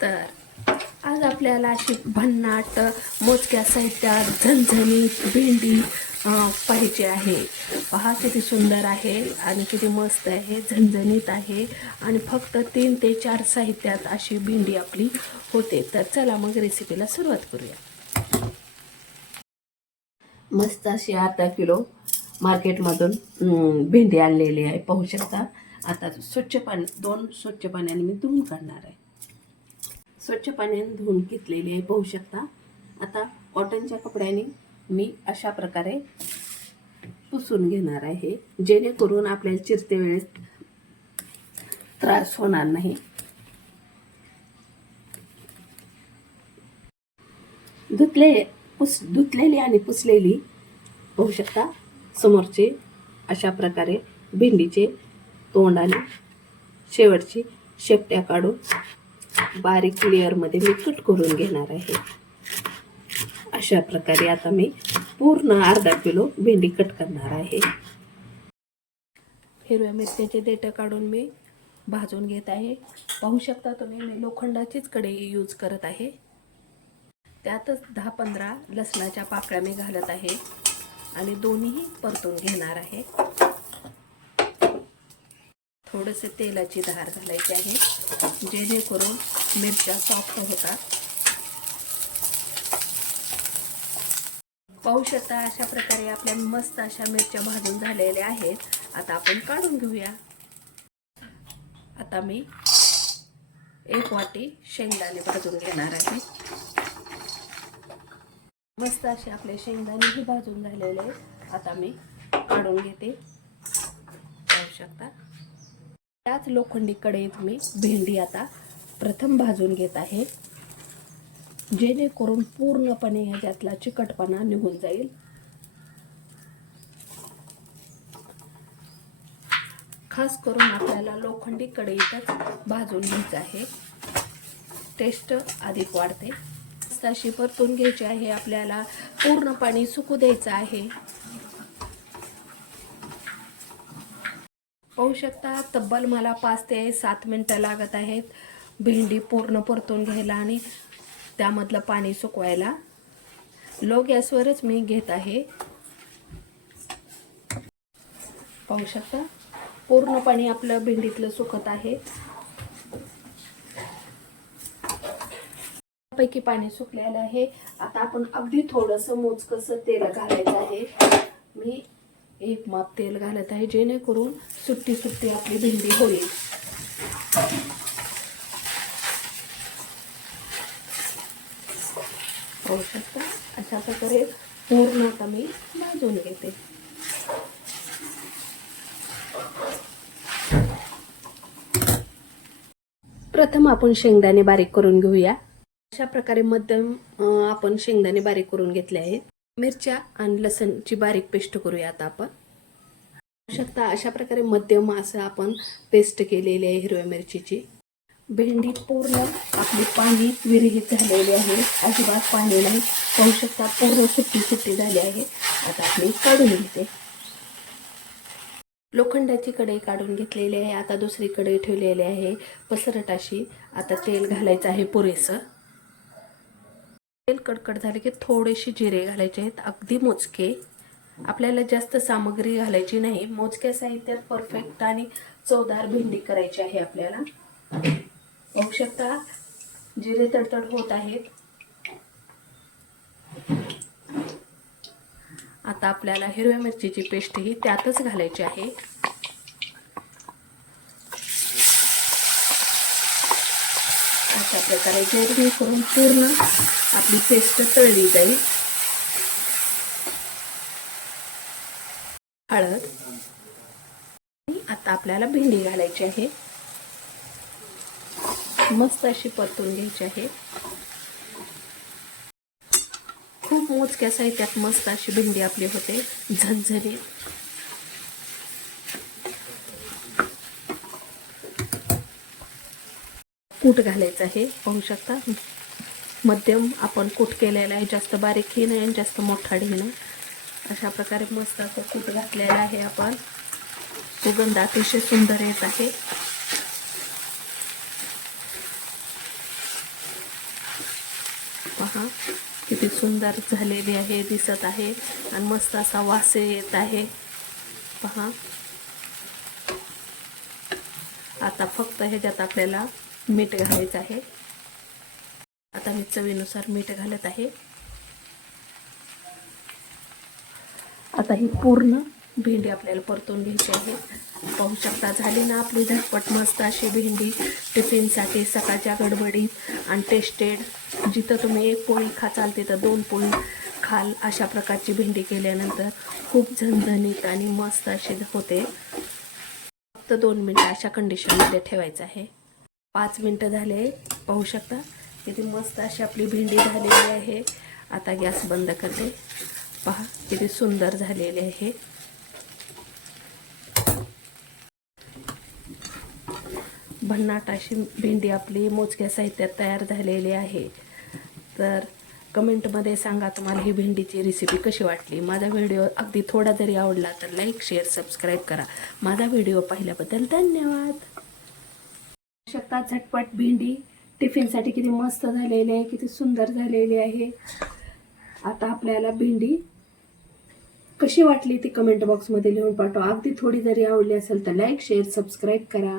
तर आज आपल्याला अशी भन्नाट मोजक्या साहित्यात झणझणीत भेंडी पाहिजे आहे. पहा किती सुंदर आहे आणि किती मस्त आहे झणझणीत आहे आणि फक्त तीन ते चार साहित्यात अशी भेंडी आपली होते. तर चला मग रेसिपीला सुरुवात करूया. मस्त अशी अर्धा किलो मार्केटमधून भेंडी आणलेली आहे. पाहू शकता. आता स्वच्छ पाणी दोन स्वच्छ पाण्याने मी धुवून काढणार आहे. स्वच्छ पाण्याने धुवून घेतलेली आहे पाहू शकता. आता कॉटनच्या कपड्याने मी अशा प्रकारे पुसून घेणार आहे जेणेकरून आपल्याला चिरते वेळेस त्रास होणार नाही. धुतले पुस धुतलेली आणि पुसलेली पाहू शकता समोरचे अशा प्रकारे भेंडीचे तोंड आणि शेवटची शेपट्या काढून बारीक लेअरमध्ये मी कट करून घेणार आहे. अशा प्रकारे आता मी पूर्ण अर्धा किलो भेंडी कट करणार आहे. हिरव्या मिरच्याचे देठं काढून मी भाजून घेत आहे. पाहू शकता तुम्ही मी लोखंडाचीच कढई यूज करत आहे. त्यातच दहा पंधरा लसणाच्या पाकळ्या मी घालत आहे आणि दोन्हीही परतून घेणार आहे. थोडेसे तेलाची धार घालायची आहे जेणेकरून मिरच्या सॉफ्ट होतात. पाहू शकता अशा प्रकारे आपल्या मस्त अशा मिरच्या भाजून झालेल्या आहेत. आता आपण काढून घेऊया. आता मी एक वाटी शेंगदाणे भाजून घेणार आहे. मस्त असे आपले शेंगदाणेही भाजून झालेले आहेत. आता मी काढून घेते. पाहू शकता. त्याच लोखंडी कढईत मी भेंडी आता प्रथम भाजून घेत आहे. जेणेकरून पूर्णपणे ह्याच्यातला चिकटपणा निघून जाईल. खास करून आपल्याला लोखंडी कढईतच भाजून घ्यायचं आहे. टेस्ट अधिक वाढते. तशी अशी परतून घ्यायची आहे आपल्याला पूर्ण पाणी सुकू द्यायचं आहे. पाहू शकता. तब्बल मला पाच ते सात मिनटं लागत आहेत. भेंडी पूर्ण परतून घ्यायला आणि त्यामधलं पाणी सुकवायला. लो गॅसवरच मी घेत आहे. पाहू शकता. पूर्ण पाणी आपलं भेंडीतलं सुकत आहे. पैकी पाणी सुकलेलं आहे. आता आपण अगदी थोडंसं मोजकसं तेल घालायचं आहे. मी एक माप तेल घालत आहे जेणेकरून सुट्टी सुट्टी आपली भेंडी होईल. होऊ शकता. अशा प्रकारे पूर्ण आता मी भाजून घेते. प्रथम आपण शेंगदाणे बारीक करून घेऊया. अशा प्रकारे मध्यम आपण शेंगदाणे बारीक करून घेतले आहेत. मिरच्या आणि लसणची बारीक पेस्ट करूया आता आपण. पाहू शकता अशा प्रकारे मध्यम असं आपण पेस्ट केलेली आहे हिरव्या मिरचीची. भेंडी पूर्ण आपली पाणी विरहित झालेली आहे. अजिबात पाणी नाही. पाहू शकता पूर्ण सुट्टी सुट्टी झाली आहे. आता आपली काढून घेते. लोखंडाची कढई काढून घेतलेली आहे. आता दुसरी कढई ठेवलेली आहे पसरट अशी. आता तेल घालायचं आहे पुरेसं. तेल कडकड झाले की थोडेसे जिरे घालायचे आहेत. अगदी मोजके. आपल्याला जास्त सामग्री घालायची नाही. मोजक्या साहित्यात परफेक्ट आणि चवदार भेंडी करायची आहे आपल्याला. पाहू शकता जिरे तडतड होत आहेत. आता आपल्याला हिरव्या मिरचीची पेस्ट ही त्यातच घालायची आहे. अशा प्रकारे गिरणी करून पूर्ण आपली पेस्ट तळली जाईल. हळद. आता आपल्याला भेंडी घालायची आहे. मस्त अशी परतून घ्यायची आहे. खूप मोजक्या साहित्यात मस्त अशी भेंडी आपली होते. झणझणीत. कूट घालायचं आहे. पाहू शकता? मध्यम आपण कूट केलेला आहे. जास्त बारीकही नाही आणि जास्त मोठा नाही अशा प्रकारे मस्त असं कूट घातलेलं आहे आपण. सुगंध अतिशय सुंदर येत आहे. पहा किती सुंदर झालेली आहे दिसत आहे आणि मस्त असा वास येत आहे. पहा. आता फक्त ह्याच्यात आपल्याला मीठ घालायचं आहे. आता मी चवीनुसार मीठ घालत आहे. आता ही पूर्ण भेंडी आपल्याला परतून घ्यायची आहे. पाहू शकता झाली ना आपली झटपट मस्त अशी भेंडी. टिफिनसाठी सकाळच्या गडबडीत आणि टेस्टेड जिथं तुम्ही एक पोळी खाचाल तिथं दोन पोळी खाल अशा प्रकारची भेंडी केल्यानंतर खूप झणझणीत आणि मस्त अशी होते. फक्त दोन मिनटं अशा कंडिशनमध्ये ठेवायचं आहे. पाच मिनटं झाले पाहू शकता. किती मस्त अशी आपली भेंडी झालेली आहे. आता गॅस बंद करते. पहा किती सुंदर झालेली आहे. भन्नाट अशी भेंडी आपली मोजक्या साहित्यात तयार झालेली आहे. तर कमेंटमध्ये सांगा तुम्हाला ही भेंडीची रेसिपी कशी वाटली. माझा व्हिडिओ अगदी थोडा जरी आवडला तर लाईक शेअर सबस्क्राईब करा. माझा व्हिडिओ पाहिल्याबद्दल धन्यवाद. शकता. झटपट भेंडी टिफिनसाठी किती मस्त झालेली आहे किती सुंदर झालेली आहे. आता आपल्याला भेंडी कशी वाटली ती कमेंट बॉक्समध्ये लिहून पाठवा. अगदी थोडी जरी आवडली असेल तर लाईक शेअर सबस्क्राईब करा.